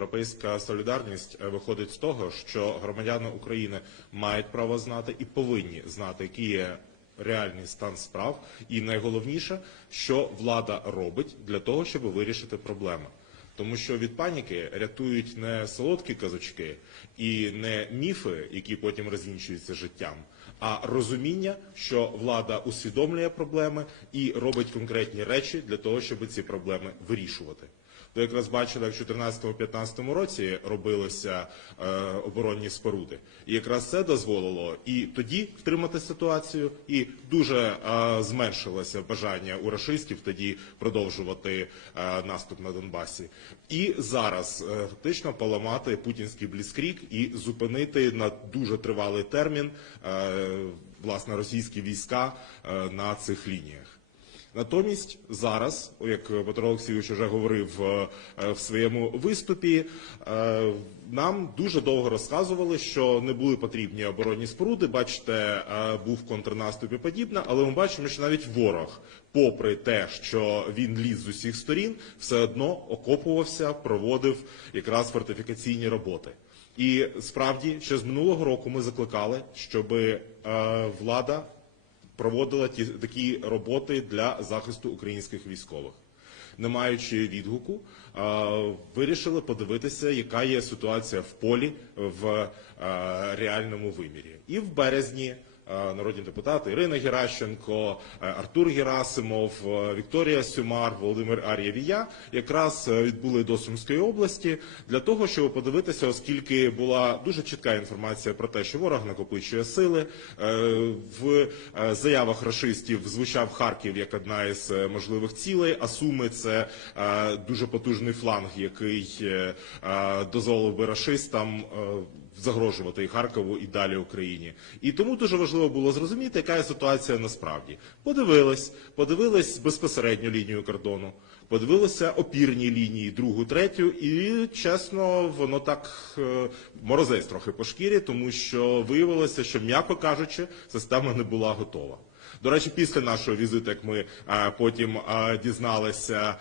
Європейська солідарність е, виходить з того, що громадяни України мають право знати і повинні знати, які є реальний стан справ, і найголовніше, що влада робить для того, щоб вирішити проблеми. Тому що від паніки рятують не солодкі казочки і не міфи, які потім розвінчуються життям, а розуміння, що влада усвідомлює проблеми і робить конкретні речі для того, щоб ці проблеми вирішувати. То якраз бачили, як в 2014-2015 році робилися е, оборонні споруди, і якраз це дозволило і тоді втримати ситуацію, і дуже е, зменшилося бажання у рашистів тоді продовжувати е, наступ на Донбасі, і зараз е, фактично поламати путінський бліскрік і зупинити на дуже тривалий термін е, власне російські війська е, на цих лініях. Натомість зараз, як Петро Олексійович вже говорив е, е, в своєму виступі, е, нам дуже довго розказували, що не були потрібні оборонні споруди. Бачите, був контрнаступ і подібне, але ми бачимо, що навіть ворог, попри те, що він ліз з усіх сторін, все одно окопувався, проводив якраз фортифікаційні роботи. І справді, ще з минулого року ми закликали, щоб влада проводила ті такі роботи для захисту українських військових. Не маючи відгуку, вирішили подивитися, яка є ситуація в полі в реальному вимірі. І в березні народні депутати Ірина Геращенко, е, Артур Герасимов, е, Вікторія Сюмар, Володимир Ар'євія якраз е, відбули до Сумської області для того, щоб подивитися, оскільки була дуже чітка інформація про те, що ворог накопичує сили. Е, В е, заявах рашистів звучав Харків як одна із е, можливих цілей, а Суми це е, дуже потужний фланг, який е, е, дозволив би рашистам е, загрожувати і Харкову, і далі Україні. І тому дуже важливо було зрозуміти, яка є ситуація насправді. Подивились, подивились безпосередню лінію кордону, подивилися опірні лінії, другу, третю, і чесно, воно так е, морозець трохи по шкірі, тому що виявилося, що, м'яко кажучи, система не була готова. До речі, після нашого візиту, як ми е, потім е, дізналися,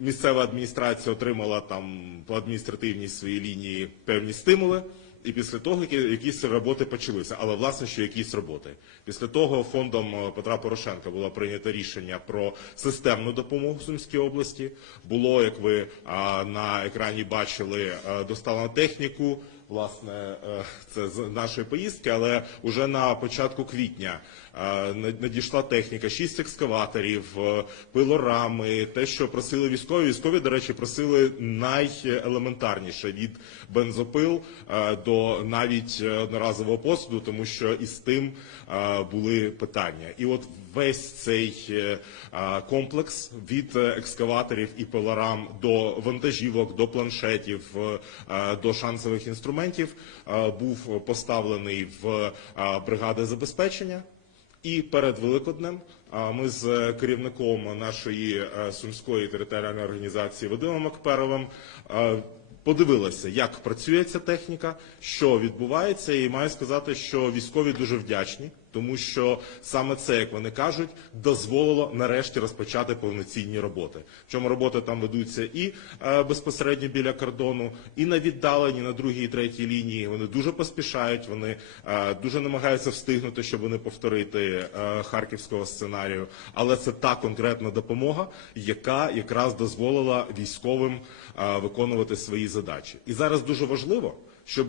місцева адміністрація отримала там по адміністративній своїй лінії певні стимули. І після того які- якісь роботи почалися, але власне що якісь роботи. Після того фондом е, Петра Порошенка було прийнято рішення про системну допомогу Сумській області. Було, як ви на екрані бачили, е, доставлено техніку. Власне, е, це з нашої поїздки, але вже на початку квітня е, надійшла техніка, шість екскаваторів, е, пилорами, те, що просили військові. Військові, до речі, просили найелементарніше від бензопил до навіть одноразового посуду, тому що із тим були питання. І от весь цей комплекс від екскаваторів і пилорам до вантажівок, до планшетів, до шансових інструментів е, був поставлений в е, бригади забезпечення. І перед Великоднем а, ми з керівником нашої е, сумської територіальної організації Вадимом Макперовим е, подивилися, як працює ця техніка, що відбувається, і маю сказати, що військові дуже вдячні, тому що саме це, як вони кажуть, дозволило нарешті розпочати повноцінні роботи. Чому роботи там ведуться і е, безпосередньо біля кордону, і на віддаленні на другій і третій лінії. Вони дуже поспішають, вони е, дуже намагаються встигнути, щоб не повторити е, харківського сценарію. Але це та конкретна допомога, яка якраз дозволила військовим е, виконувати свої задачі. І зараз дуже важливо, щоб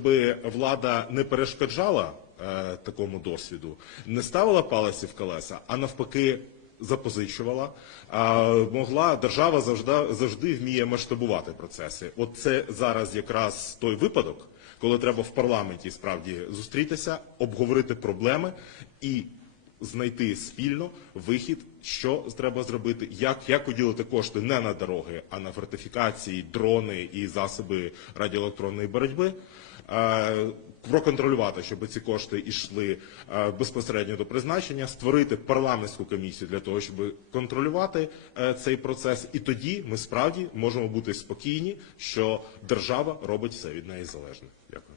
влада не перешкоджала е, такому досвіду, не ставила палиці в колеса, а навпаки. Запозичувала, а, могла держава завжди завжди вміє масштабувати процеси. От це зараз якраз той випадок, коли треба в парламенті справді зустрітися, обговорити проблеми і знайти спільно вихід, що треба зробити, як, як поділити кошти не на дороги, а на фортифікації, дрони і засоби радіоелектронної боротьби. Е, Проконтролювати, щоб ці кошти йшли е, безпосередньо до призначення, створити парламентську комісію для того, щоб контролювати е, цей процес, і тоді ми справді можемо бути спокійні, що держава робить все від неї залежне. Дякую.